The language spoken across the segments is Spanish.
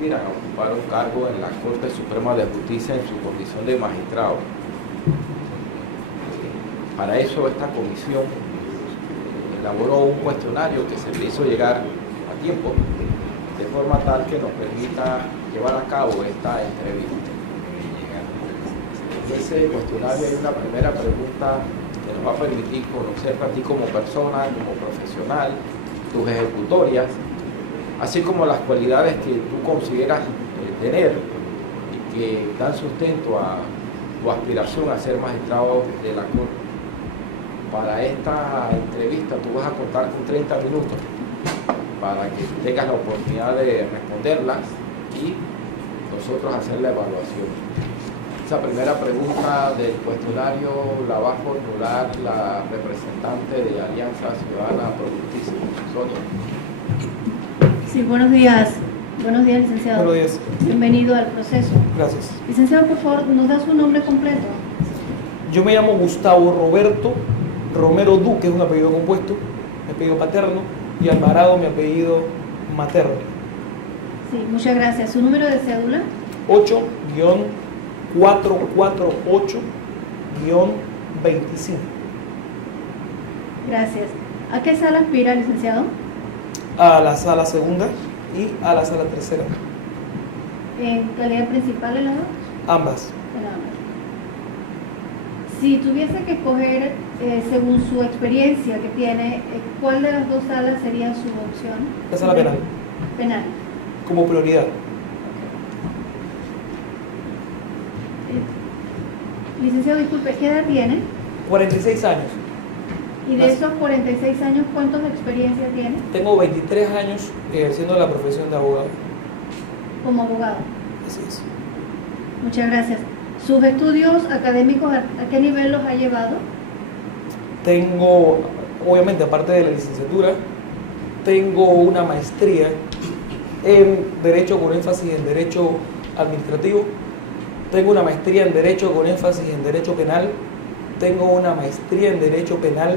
aspiran a ocupar un cargo en la Corte Suprema de Justicia en su condición de magistrado. Para eso esta comisión elaboró un cuestionario que se le hizo llegar a tiempo, de forma tal que nos permita llevar a cabo esta entrevista. En ese cuestionario hay una primera pregunta que nos va a permitir conocerte a ti como persona, como profesional, tus ejecutorias, así como las cualidades que tú consideras tener y que dan sustento a tu aspiración a ser magistrado de la Corte. Para esta entrevista tú vas a contar con 30 minutos para que tengas la oportunidad de responderlas y nosotros hacer la evaluación. Esa primera pregunta del cuestionario la va a formular la representante de Alianza Ciudadana Pro Justicia, Sonia. Sí, buenos días. Buenos días, licenciado. Buenos días. Bienvenido al proceso. Gracias. Licenciado, por favor, ¿nos da su nombre completo? Yo me llamo Gustavo Roberto Romero Duque, es un apellido compuesto, mi apellido paterno, y Alvarado, mi apellido materno. Sí, muchas gracias. ¿Su número de cédula? 8-448-25. Gracias. ¿A qué sala aspira, licenciado? A la sala segunda y a la sala tercera. ¿En calidad principal en las dos? Ambas. En ambas. Si tuviese que escoger, según su experiencia que tiene, ¿cuál de las dos salas sería su opción? La sala penal. Penal. Como prioridad. Licenciado, disculpe, ¿qué edad tiene? 46 años. Y de esos 46 años, ¿cuántos de experiencia tiene Tengo 23 años ejerciendo la profesión de abogado. como abogado? Así es. Muchas gracias. ¿Sus estudios académicos a qué nivel los ha llevado? Tengo, obviamente, aparte de la licenciatura, tengo una maestría en Derecho con énfasis en Derecho Administrativo. Tengo una maestría en Derecho con énfasis en Derecho Penal. Tengo una maestría en Derecho Penal.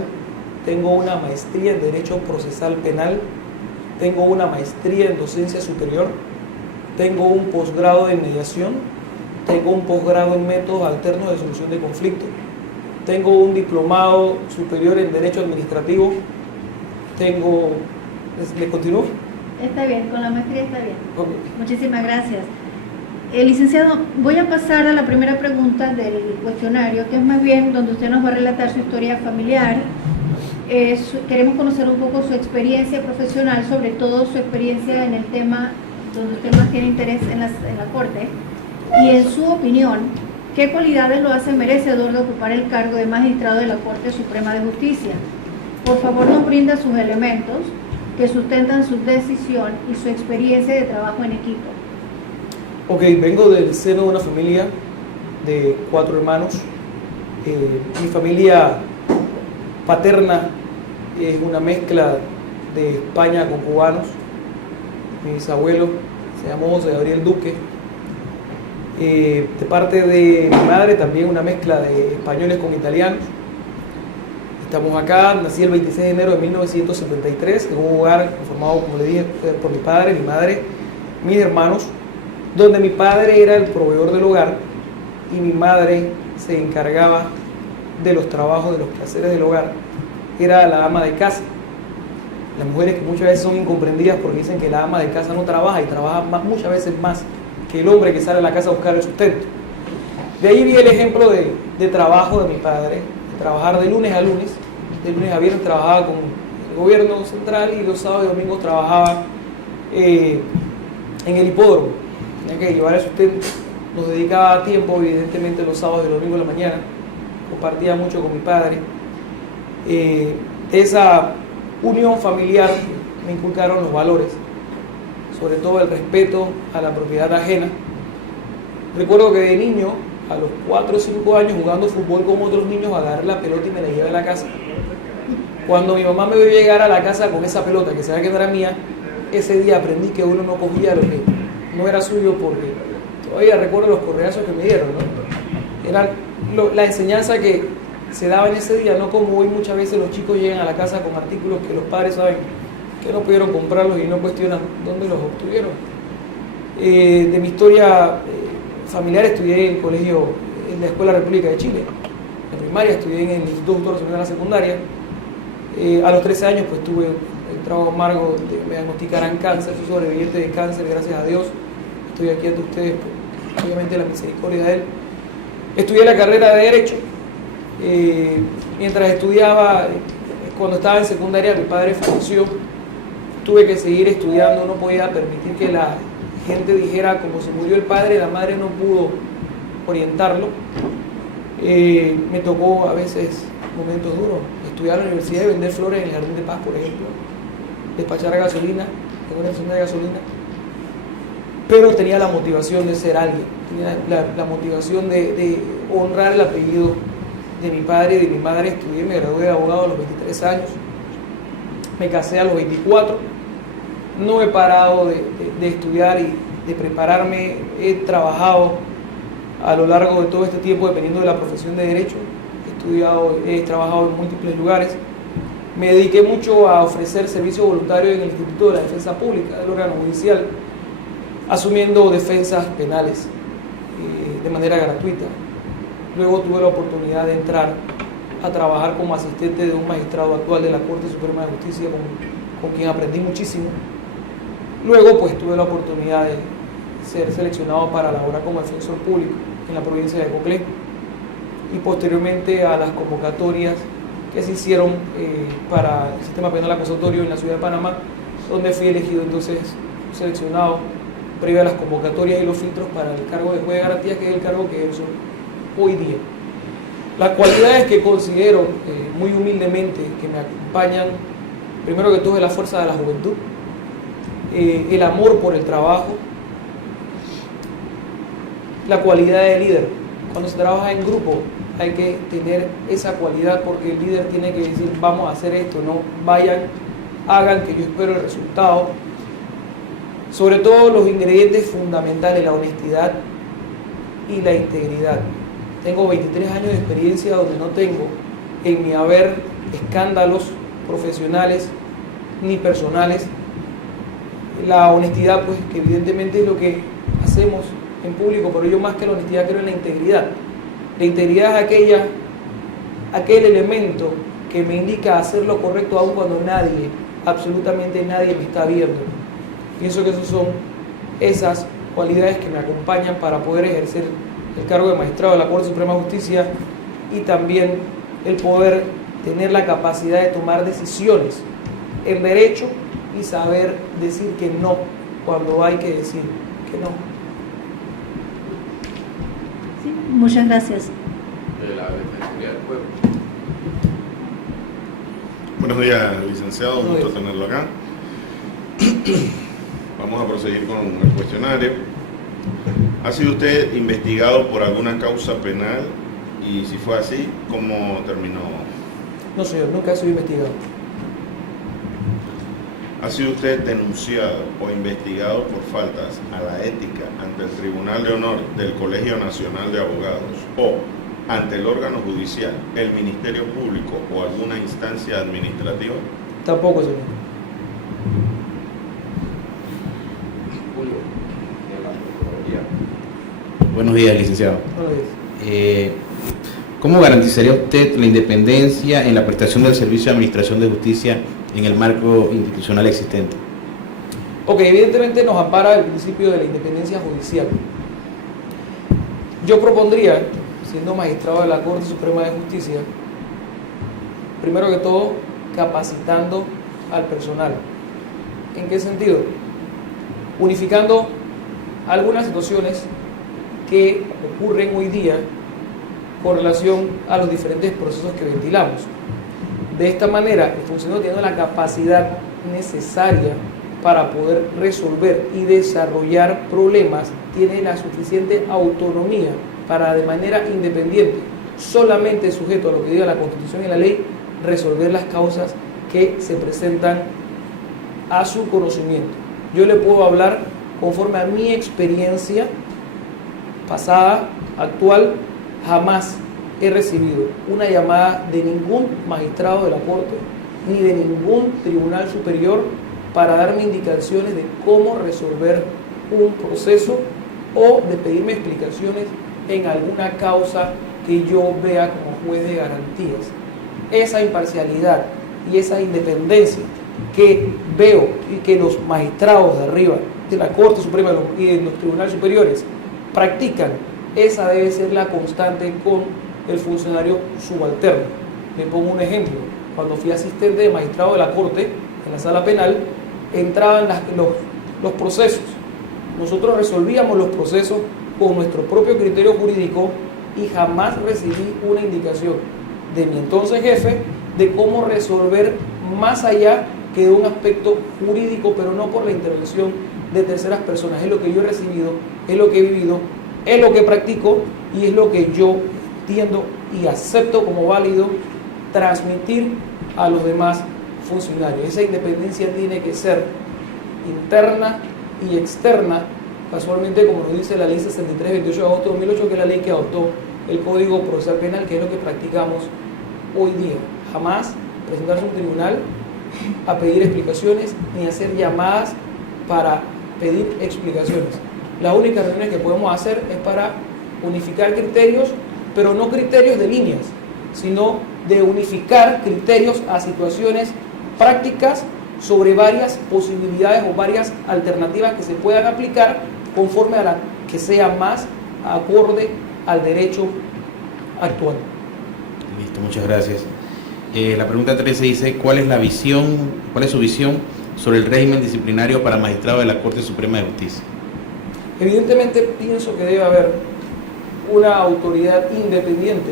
Tengo una maestría en Derecho Procesal Penal. Tengo una maestría en Docencia Superior. Tengo un posgrado en Mediación. Tengo un posgrado en Métodos Alternos de Solución de Conflictos. Tengo un diplomado superior en Derecho Administrativo. ¿Le continúo? Está bien, con la maestría está bien. Okay. Muchísimas gracias. Licenciado, voy a pasar a la primera pregunta del cuestionario, que es más bien donde usted nos va a relatar su historia familiar. Queremos conocer un poco su experiencia profesional, sobre todo su experiencia en el tema donde usted más tiene interés en la Corte. Y en su opinión, ¿qué cualidades lo hacen merecedor de ocupar el cargo de magistrado de la Corte Suprema de Justicia? Por favor, nos brinda sus elementos que sustentan su decisión y su experiencia de trabajo en equipo. Ok, vengo del seno de una familia de 4 hermanos. Mi familia paterna es una mezcla de España con cubanos. Mi bisabuelo se llamó José Gabriel Duque. De parte de mi madre también una mezcla de españoles con italianos. Estamos acá, nací el 26 de enero de 1973 en un hogar formado, como le dije, por mi padre, mi madre, mis hermanos, donde mi padre era el proveedor del hogar y mi madre se encargaba de los trabajos, de los quehaceres del hogar. Era la ama de casa. Las mujeres que muchas veces son incomprendidas porque dicen que la ama de casa no trabaja y trabaja muchas veces más que el hombre que sale a la casa a buscar el sustento. De ahí vi el ejemplo de trabajo de mi padre, de trabajar de lunes a lunes. De lunes a viernes trabajaba con el gobierno central y los sábados y domingos trabajaba en el hipódromo. Tenía que llevar el sustento, nos dedicaba tiempo, evidentemente, los sábados y los domingos de la mañana. Compartía mucho con mi padre. Esa unión familiar me inculcaron los valores, sobre todo el respeto a la propiedad ajena. Recuerdo que de niño, a los 4 o 5 años, jugando fútbol con otros niños, agarré la pelota y me la llevé a la casa. Cuando mi mamá me vio llegar a la casa con esa pelota, que sabía que no era mía, ese día aprendí que uno no cogía lo que no era suyo, porque todavía recuerdo los correazos que me dieron, ¿no? Era la enseñanza que se daba en ese día, no como hoy muchas veces los chicos llegan a la casa con artículos que los padres saben que no pudieron comprarlos y no cuestionan dónde los obtuvieron. De mi historia familiar estudié en el colegio, en la Escuela República de Chile. En primaria estudié en el Instituto Autónomo de la secundaria. A los 13 años pues tuve el trabajo amargo de que me diagnosticaran cáncer, soy sobreviviente de cáncer, gracias a Dios. Estoy aquí ante ustedes, pues, obviamente la misericordia de Él. Estudié la carrera de Derecho. Mientras estudiaba, cuando estaba en secundaria, mi padre falleció. Tuve que seguir estudiando, no podía permitir que la gente dijera, como se murió el padre, la madre no pudo orientarlo. Me tocó a veces momentos duros, estudiar en la universidad y vender flores en el Jardín de Paz, por ejemplo, despachar gasolina, en una estación de gasolina, pero tenía la motivación de ser alguien, tenía la motivación de honrar el apellido de mi padre y de mi madre. Estudié, me gradué de abogado a los 23 años, me casé a los 24, no he parado de estudiar y de prepararme, he trabajado a lo largo de todo este tiempo dependiendo de la profesión de Derecho, he trabajado en múltiples lugares, me dediqué mucho a ofrecer servicio voluntario en el Instituto de la Defensa Pública del órgano judicial, asumiendo defensas penales de manera gratuita. Luego tuve la oportunidad de entrar a trabajar como asistente de un magistrado actual de la Corte Suprema de Justicia con quien aprendí muchísimo. Luego pues tuve la oportunidad de ser seleccionado para laborar como defensor público en la provincia de Coclé y posteriormente a las convocatorias que se hicieron para el sistema penal acusatorio en la ciudad de Panamá, donde fui elegido entonces seleccionado previo a las convocatorias y los filtros para el cargo de juez de garantía, que es el cargo que ejerzo hoy día. Las cualidades que considero muy humildemente que me acompañan, primero que todo, es la fuerza de la juventud, el amor por el trabajo, la cualidad de líder. Cuando se trabaja en grupo hay que tener esa cualidad, porque el líder tiene que decir vamos a hacer esto, no vayan, hagan, que yo espero el resultado. Sobre todo los ingredientes fundamentales, la honestidad y la integridad. Tengo 23 años de experiencia donde no tengo en mi haber escándalos profesionales ni personales. La honestidad, pues, que evidentemente es lo que hacemos en público, pero yo más que la honestidad creo en la integridad. La integridad es aquel elemento que me indica hacer lo correcto aun cuando nadie, absolutamente nadie me está viendo. Pienso que esas son esas cualidades que me acompañan para poder ejercer el cargo de magistrado de la Corte Suprema de Justicia, y también el poder tener la capacidad de tomar decisiones en derecho y saber decir que no cuando hay que decir que no. Sí, muchas gracias. De la Defensoría del Pueblo. Buenos días, licenciado, un Buenos gusto días. tenerlo acá. Vamos a proseguir con el cuestionario. ¿Ha sido usted investigado por alguna causa penal? Y si fue así, ¿cómo terminó? No, señor, nunca he sido investigado. ¿Ha sido usted denunciado o investigado por faltas a la ética ante el Tribunal de Honor del Colegio Nacional de Abogados o ante el órgano judicial, el Ministerio Público o alguna instancia administrativa? Tampoco, señor. Julio, de la Procuraduría. Buenos días, licenciado. Buenos días. ¿Cómo garantizaría usted la independencia en la prestación del servicio de administración de justicia en el marco institucional existente? Ok, evidentemente nos ampara el principio de la independencia judicial. Yo propondría, siendo magistrado de la Corte Suprema de Justicia, primero que todo, capacitando al personal. ¿En qué sentido? Unificando algunas situaciones que ocurren hoy día con relación a los diferentes procesos que ventilamos. De esta manera, el funcionario tiene la capacidad necesaria para poder resolver y desarrollar problemas, tiene la suficiente autonomía para, de manera independiente, solamente sujeto a lo que diga la Constitución y la ley, resolver las causas que se presentan a su conocimiento. Yo le puedo hablar conforme a mi experiencia pasada, actual. Jamás he recibido una llamada de ningún magistrado de la Corte ni de ningún tribunal superior para darme indicaciones de cómo resolver un proceso o de pedirme explicaciones en alguna causa que yo vea como juez de garantías. Esa imparcialidad y esa independencia que veo y que los magistrados de arriba de la Corte Suprema y de los tribunales superiores practican, esa debe ser la constante con el funcionario subalterno. Le pongo un ejemplo. Cuando fui asistente de magistrado de la Corte, en la sala penal, entraban los procesos. Nosotros resolvíamos los procesos con nuestro propio criterio jurídico y jamás recibí una indicación de mi entonces jefe de cómo resolver más allá que de un aspecto jurídico, pero no por la intervención de terceras personas. Es lo que yo he recibido, es lo que he vivido, es lo que practico y es lo que yo entiendo y acepto como válido transmitir a los demás funcionarios. Esa independencia tiene que ser interna y externa, casualmente como nos dice la ley 63, 28 de agosto de 2008, que es la ley que adoptó el Código Procesal Penal, que es lo que practicamos hoy día. Jamás presentarse a un tribunal a pedir explicaciones ni hacer llamadas para pedir explicaciones. Las únicas reuniones que podemos hacer es para unificar criterios, pero no criterios de líneas, sino de unificar criterios a situaciones prácticas sobre varias posibilidades o varias alternativas que se puedan aplicar conforme a la que sea más acorde al derecho actual. Listo, muchas gracias. La pregunta 13 dice, ¿cuál es su visión sobre el régimen disciplinario para magistrados de la Corte Suprema de Justicia? Evidentemente pienso que debe haber una autoridad independiente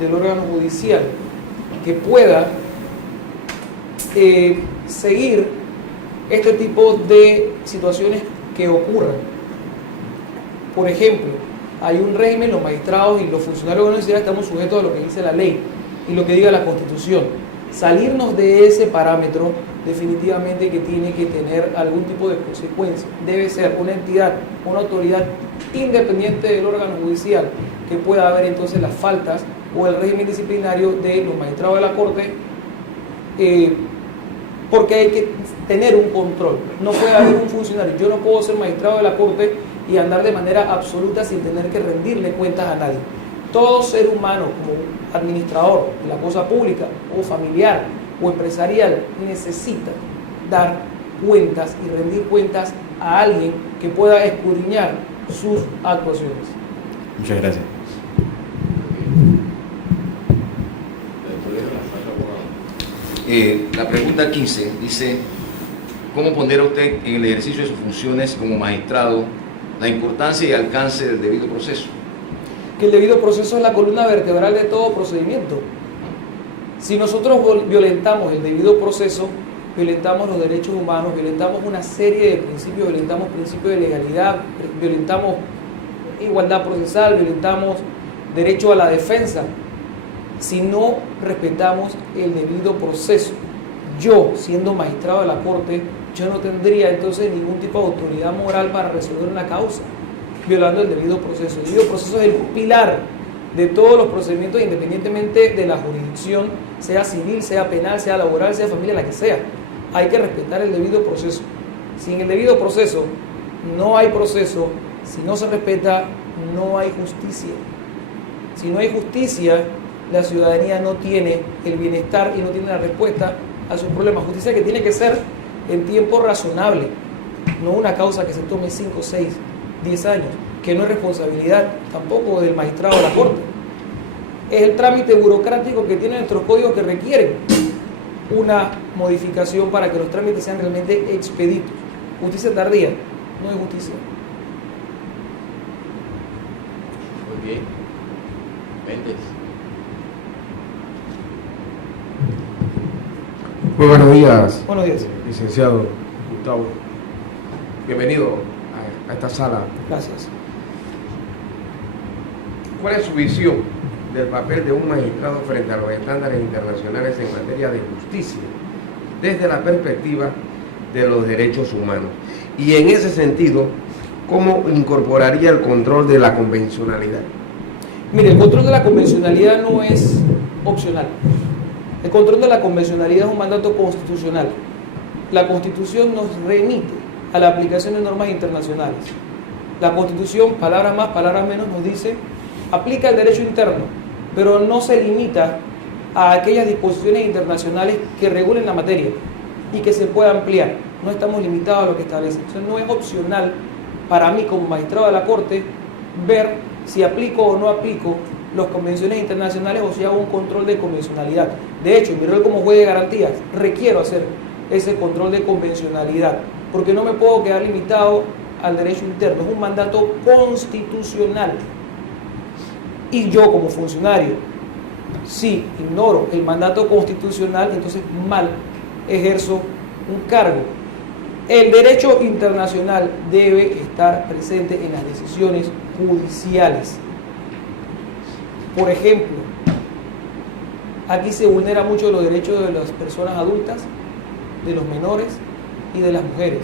del órgano judicial que pueda seguir este tipo de situaciones que ocurran. Por ejemplo, hay un régimen, los magistrados y los funcionarios de la universidad estamos sujetos a lo que dice la ley y lo que diga la Constitución. Salirnos de ese parámetro definitivamente que tiene que tener algún tipo de consecuencia. Debe ser una entidad, una autoridad independiente del órgano judicial que pueda ver entonces las faltas o el régimen disciplinario de los magistrados de la Corte, porque hay que tener un control. No puede haber un funcionario, yo no puedo ser magistrado de la Corte y andar de manera absoluta sin tener que rendirle cuentas a nadie. Todo ser humano, como administrador de la cosa pública o familiar o empresarial, necesita dar cuentas y rendir cuentas a alguien que pueda escudriñar sus actuaciones. Muchas gracias. La pregunta 15 dice, ¿cómo pondera usted en el ejercicio de sus funciones como magistrado la importancia y alcance del debido proceso? Que el debido proceso es la columna vertebral de todo procedimiento. Si nosotros violentamos el debido proceso, violentamos los derechos humanos, violentamos una serie de principios, violentamos principios de legalidad, violentamos igualdad procesal, violentamos derecho a la defensa. Si no respetamos el debido proceso, yo, siendo magistrado de la Corte, yo no tendría entonces ningún tipo de autoridad moral para resolver una causa, violando el debido proceso. El debido proceso es el pilar de todos los procedimientos, independientemente de la jurisdicción, sea civil, sea penal, sea laboral, sea familiar, la que sea. Hay que respetar el debido proceso. Sin el debido proceso no hay proceso. Si no se respeta, no hay justicia. Si no hay justicia, la ciudadanía no tiene el bienestar y no tiene la respuesta a sus problemas. Justicia que tiene que ser en tiempo razonable, no una causa que se tome 5, 6, 10 años, que no es responsabilidad tampoco del magistrado de la Corte. Es el trámite burocrático que tienen nuestros códigos que requieren una modificación para que los trámites sean realmente expeditos. Justicia tardía no es justicia. Muy bien. Méndez. Muy buenos días, Buenos días. licenciado Gustavo. Bienvenido a esta sala. Gracias. ¿Cuál es su visión del papel de un magistrado frente a los estándares internacionales en materia de justicia desde la perspectiva de los derechos humanos? Y en ese sentido, ¿cómo incorporaría el control de la convencionalidad? Mire, el control de la convencionalidad no es opcional. El control de la convencionalidad es un mandato constitucional. La Constitución nos remite a la aplicación de normas internacionales. La Constitución, palabras más, palabras menos, nos dice, aplica el derecho interno, pero no se limita a aquellas disposiciones internacionales que regulen la materia y que se pueda ampliar. No estamos limitados a lo que establece. Entonces no es opcional para mí como magistrado de la Corte ver si aplico o no aplico las convenciones internacionales o si hago un control de convencionalidad. De hecho, en mi rol como juez de garantías requiero hacer ese control de convencionalidad, porque no me puedo quedar limitado al derecho interno, es un mandato constitucional. Y yo como funcionario, si ignoro el mandato constitucional, entonces mal ejerzo un cargo. El derecho internacional debe estar presente en las decisiones judiciales. Por ejemplo, aquí se vulnera mucho los derechos de las personas adultas, de los menores y de las mujeres.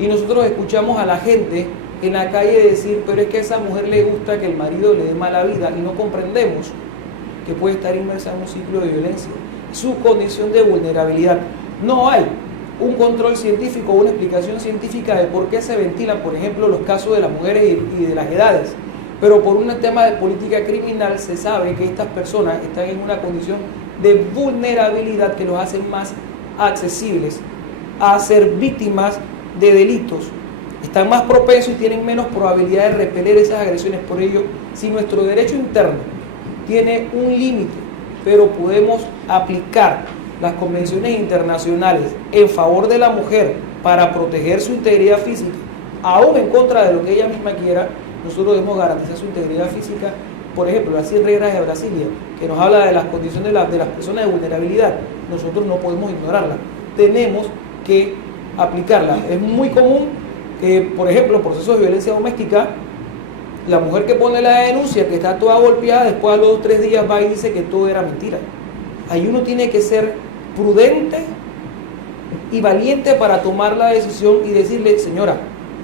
Y nosotros escuchamos a la gente en la calle decir, pero es que a esa mujer le gusta que el marido le dé mala vida, y no comprendemos que puede estar inmersa en un ciclo de violencia. Su condición de vulnerabilidad. No hay un control científico o una explicación científica de por qué se ventilan, por ejemplo, los casos de las mujeres y de las edades. Pero por un tema de política criminal se sabe que estas personas están en una condición de vulnerabilidad que los hace más accesibles a ser víctimas de delitos. Están más propensos y tienen menos probabilidad de repeler esas agresiones. Por ello, si nuestro derecho interno tiene un límite, pero podemos aplicar las convenciones internacionales en favor de la mujer para proteger su integridad física, aún en contra de lo que ella misma quiera, nosotros debemos garantizar su integridad física. Por ejemplo, las 100 reglas de Brasilia, que nos habla de las condiciones de las personas de vulnerabilidad, nosotros no podemos ignorarla, tenemos que aplicarla. Es muy común que, por ejemplo, procesos de violencia doméstica, la mujer que pone la denuncia, que está toda golpeada, después a los 2 o 3 días va y dice que todo era mentira. Ahí uno tiene que ser prudente y valiente para tomar la decisión y decirle, señora,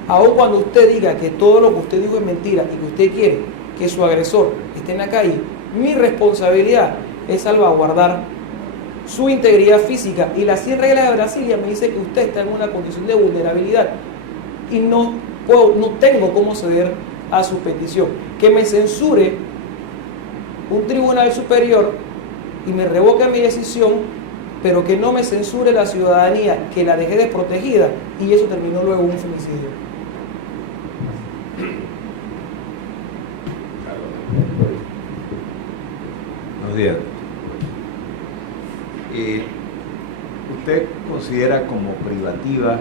aun cuando usted diga que todo lo que usted dijo es mentira y que usted quiere que su agresor esté en la calle, mi responsabilidad es salvaguardar su integridad física. Y las 100 reglas de Brasilia me dice que usted está en una condición de vulnerabilidad y no tengo cómo ceder a su petición. Que me censure un tribunal superior y me revoque mi decisión, pero que no me censure la ciudadanía, que la dejé desprotegida, y eso terminó luego en un femicidio. Buenos días. ¿Usted considera como privativas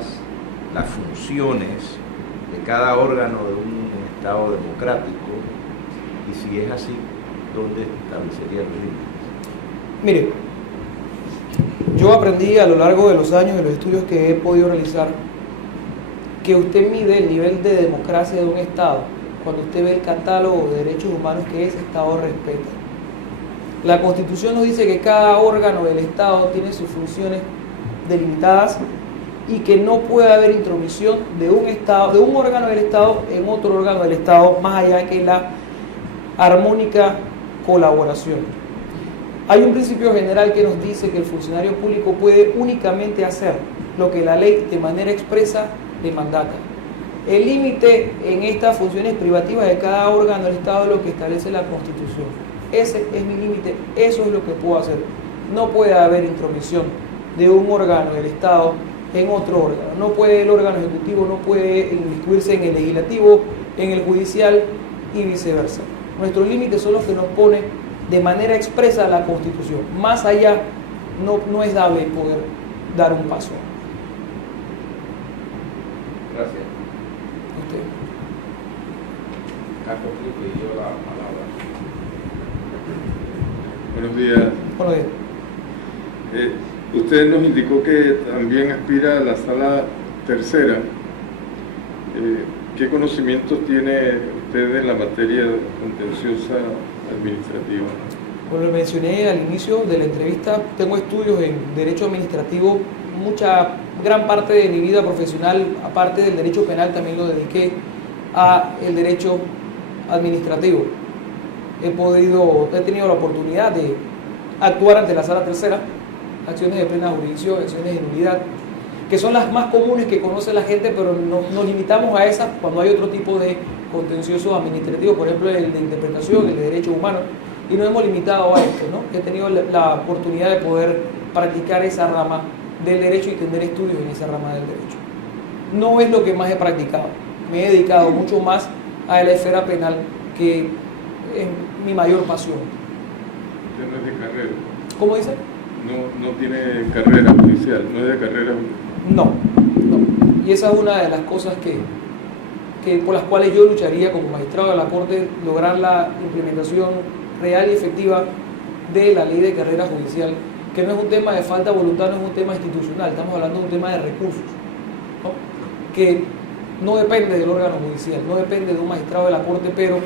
las funciones de cada órgano de un Estado democrático? Y si es así, ¿dónde establecería los límites? Mire, yo aprendí a lo largo de los años de los estudios que he podido realizar que usted mide el nivel de democracia de un Estado cuando usted ve el catálogo de derechos humanos que ese Estado respeta. La Constitución nos dice que cada órgano del Estado tiene sus funciones delimitadas y que no puede haber intromisión de un órgano del Estado en otro órgano del Estado, más allá que la armónica colaboración. Hay un principio general que nos dice que el funcionario público puede únicamente hacer lo que la ley de manera expresa le mandata. El límite en estas funciones privativas de cada órgano del Estado es lo que establece la Constitución. Ese es mi límite, eso es lo que puedo hacer. No puede haber intromisión de un órgano del Estado en otro órgano. No puede el órgano ejecutivo, no puede inmiscuirse en el legislativo, en el judicial y viceversa. Nuestros límites son los que nos pone de manera expresa la Constitución. Más allá no es dable poder dar un paso. Gracias. Usted. Carlos Felipe y yo la palabra. Buenos días. Buenos días. Usted nos indicó que también aspira a la sala tercera. ¿Qué conocimientos tiene usted en la materia contenciosa administrativa? Como lo mencioné al inicio de la entrevista, tengo estudios en derecho administrativo. Gran parte de mi vida profesional, aparte del derecho penal, también lo dediqué al derecho administrativo. He tenido la oportunidad de actuar ante la sala tercera, acciones de plena jurisdicción, acciones de nulidad, que son las más comunes que conoce la gente, pero nos limitamos a esas cuando hay otro tipo de contencioso administrativo, por ejemplo el de interpretación, el de derechos humanos, y nos hemos limitado a esto, ¿no? He tenido la oportunidad de poder practicar esa rama del derecho y tener estudios en esa rama del derecho. No es lo que más he practicado, me he dedicado mucho más a la esfera penal, que es mi mayor pasión. Usted no es de carrera. ¿Cómo dice? No tiene carrera judicial, no es de carrera judicial. No. Y esa es una de las cosas que por las cuales yo lucharía como magistrado de la Corte, lograr la implementación real y efectiva de la ley de carrera judicial, que no es un tema de falta de voluntad, no es un tema institucional, estamos hablando de un tema de recursos, ¿no? Que no depende del órgano judicial, no depende de un magistrado de la Corte, pero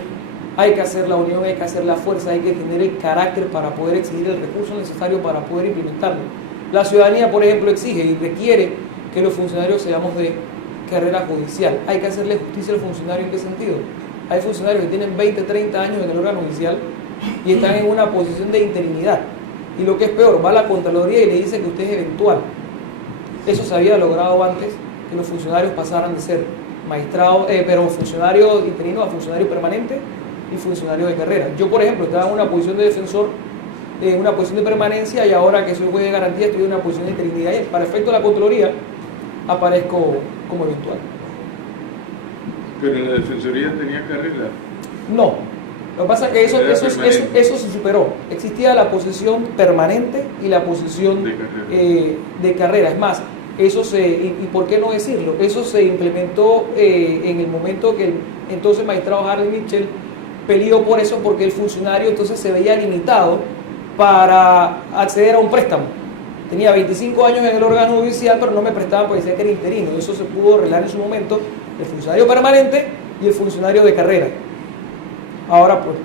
hay que hacer la unión, hay que hacer la fuerza, hay que tener el carácter para poder exigir el recurso necesario para poder implementarlo. La ciudadanía, por ejemplo, exige y requiere que los funcionarios seamos de carrera judicial. Hay que hacerle justicia al funcionario. ¿En qué sentido? Hay funcionarios que tienen 20, 30 años en el órgano judicial y están en una posición de interinidad. Y lo que es peor, va a la Contraloría y le dice que usted es eventual. Eso se había logrado antes, que los funcionarios pasaran de ser magistrados, pero funcionarios interinos a funcionario permanente y funcionario de carrera. Yo, por ejemplo, estaba en una posición de defensor, en una posición de permanencia, y ahora que soy juez de garantía estoy en una posición de interinidad. Y para efecto de la Contraloría aparezco como eventual. Pero en la Defensoría tenía carrera. No, lo que pasa es que eso se superó. Existía la posición permanente y la posición de carrera. Es más, eso y por qué no decirlo, eso se implementó en el momento que el entonces magistrado Harry Mitchell peleó por eso, porque el funcionario entonces se veía limitado para acceder a un préstamo. Tenía 25 años en el órgano judicial, pero no me prestaba porque decía que era interino. Eso se pudo arreglar en su momento, el funcionario permanente y el funcionario de carrera. Ahora, pues,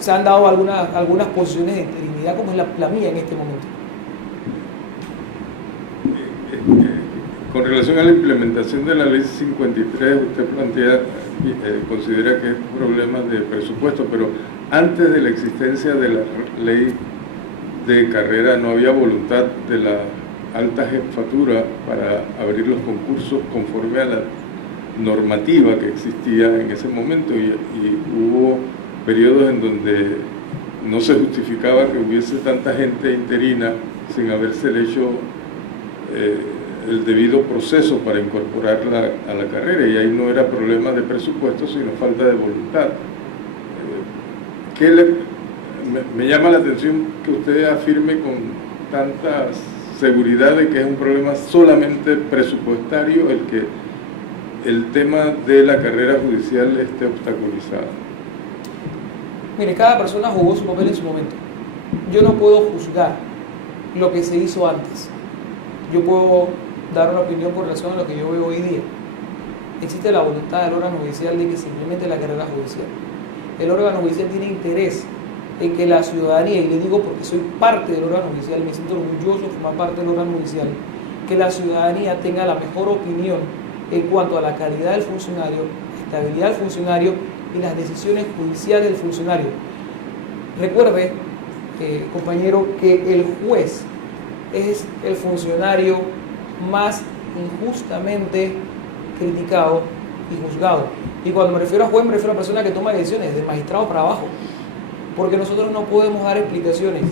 se han dado algunas posiciones de interinidad, como es la mía en este momento. Con relación a la implementación de la ley 53, usted plantea, considera que es un problema de presupuesto, pero antes de la existencia de la ley de carrera no había voluntad de la alta jefatura para abrir los concursos conforme a la normativa que existía en ese momento, y hubo periodos en donde no se justificaba que hubiese tanta gente interina sin haberse hecho el debido proceso para incorporarla a la carrera, y ahí no era problema de presupuesto sino falta de voluntad. Me llama la atención que usted afirme con tanta seguridad de que es un problema solamente presupuestario el que el tema de la carrera judicial esté obstaculizado. Mire, cada persona jugó su papel en su momento. Yo no puedo juzgar lo que se hizo antes. Yo puedo dar una opinión con relación a lo que yo veo hoy día. Existe la voluntad del órgano judicial de que se implemente la carrera judicial. El órgano judicial tiene interés en que la ciudadanía, y le digo porque soy parte del órgano judicial, me siento orgulloso de formar parte del órgano judicial, que la ciudadanía tenga la mejor opinión en cuanto a la calidad del funcionario, la estabilidad del funcionario y las decisiones judiciales del funcionario. Recuerde, compañero, que el juez es el funcionario más injustamente criticado y juzgado. Y cuando me refiero a juez, me refiero a persona que toma decisiones, de magistrado para abajo. Porque nosotros no podemos dar explicaciones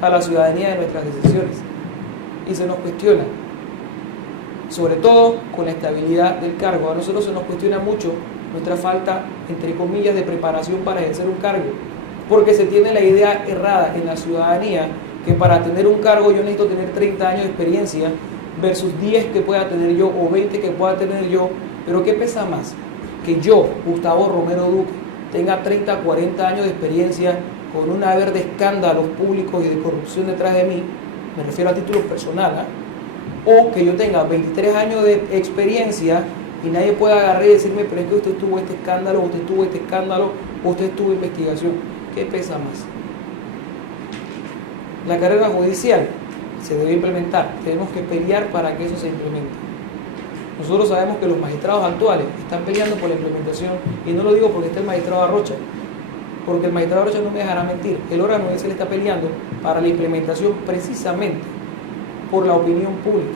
a la ciudadanía de nuestras decisiones. Y se nos cuestiona, sobre todo con la estabilidad del cargo. A nosotros se nos cuestiona mucho nuestra falta, entre comillas, de preparación para ejercer un cargo. Porque se tiene la idea errada en la ciudadanía que para tener un cargo yo necesito tener 30 años de experiencia versus 10 que pueda tener yo o 20 que pueda tener yo. Pero ¿qué pesa más? Que yo, Gustavo Romero Duque, tenga 30, 40 años de experiencia con un haber de escándalos públicos y de corrupción detrás de mí, me refiero a título personal, o que yo tenga 23 años de experiencia y nadie pueda agarrar y decirme, pero es que usted tuvo este escándalo, usted tuvo este escándalo, usted tuvo investigación. ¿Qué pesa más? La carrera judicial se debe implementar, tenemos que pelear para que eso se implemente. Nosotros sabemos que los magistrados actuales están peleando por la implementación, y no lo digo porque esté el magistrado Arrocha, porque el magistrado Arrocha no me dejará mentir. El órgano judicial está peleando para la implementación precisamente por la opinión pública.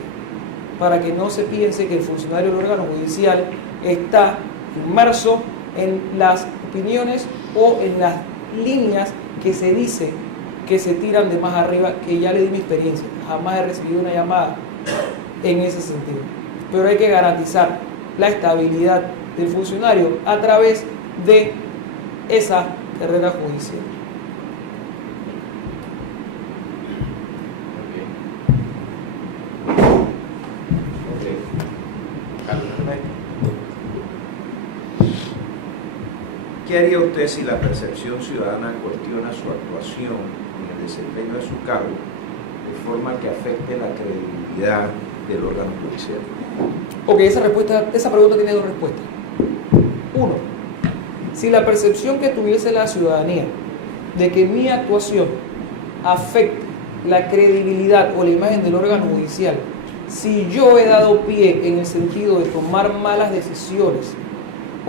para que no se piense que el funcionario del órgano judicial está inmerso en las opiniones o en las líneas que se dice que se tiran de más arriba, que ya le di mi experiencia. Jamás he recibido una llamada en ese sentido. Pero hay que garantizar la estabilidad del funcionario a través de esa carrera judicial. ¿Qué haría usted si la percepción ciudadana cuestiona su actuación en el desempeño de su cargo de forma que afecte la credibilidad del órgano judicial? Ok, esa pregunta tiene dos respuestas. Uno, si la percepción que tuviese la ciudadanía de que mi actuación afecte la credibilidad o la imagen del órgano judicial, si yo he dado pie en el sentido de tomar malas decisiones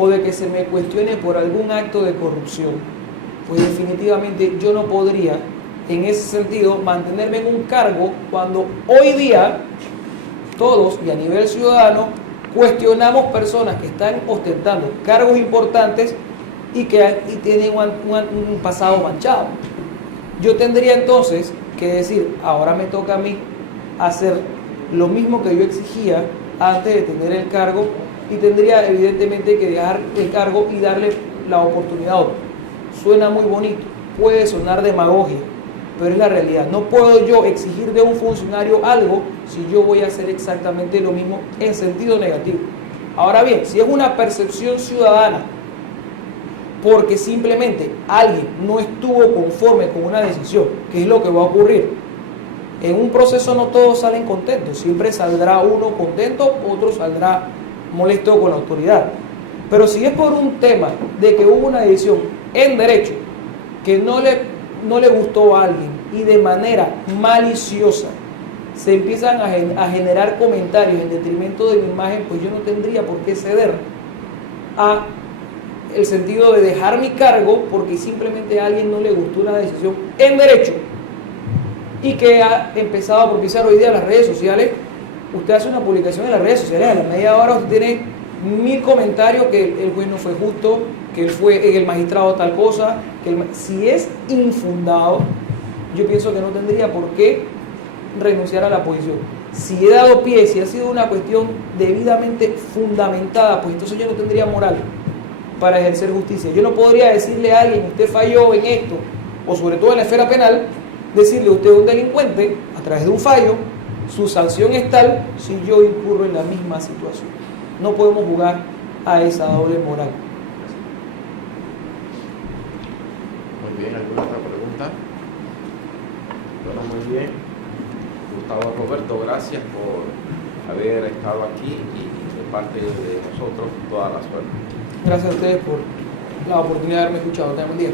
o de que se me cuestione por algún acto de corrupción, pues definitivamente yo no podría, en ese sentido, mantenerme en un cargo cuando hoy día todos y a nivel ciudadano cuestionamos personas que están ostentando cargos importantes y que tienen un pasado manchado. Yo tendría entonces que decir, ahora me toca a mí hacer lo mismo que yo exigía antes de tener el cargo, y tendría evidentemente que dejar el cargo y darle la oportunidad a otro. Suena muy bonito, puede sonar demagogia, pero es la realidad. No puedo yo exigir de un funcionario algo si yo voy a hacer exactamente lo mismo en sentido negativo. Ahora bien, si es una percepción ciudadana porque simplemente alguien no estuvo conforme con una decisión, ¿qué es lo que va a ocurrir? En un proceso no todos salen contentos, siempre saldrá uno contento, otro saldrá molesto con la autoridad. Pero si es por un tema de que hubo una decisión en derecho que no le gustó a alguien y de manera maliciosa se empiezan a generar comentarios en detrimento de mi imagen, pues yo no tendría por qué ceder a el sentido de dejar mi cargo porque simplemente a alguien no le gustó una decisión en derecho y que ha empezado a propiciar hoy día las redes sociales. Usted hace una publicación en las redes sociales, a la media hora usted tiene 1000 comentarios que el juez no fue justo, que el magistrado tal cosa, si es infundado, yo pienso que no tendría por qué renunciar a la posición. Si he dado pie, si ha sido una cuestión debidamente fundamentada, pues entonces yo no tendría moral para ejercer justicia. Yo no podría decirle a alguien, usted falló en esto, o sobre todo en la esfera penal, decirle usted es un delincuente a través de un fallo, su sanción es tal si yo incurro en la misma situación. No podemos jugar a esa doble moral. Muy bien, ¿alguna otra pregunta? Bueno, muy bien. Gustavo Roberto, gracias por haber estado aquí y de parte de nosotros toda la suerte. Gracias a ustedes por la oportunidad de haberme escuchado. Tengan buen día.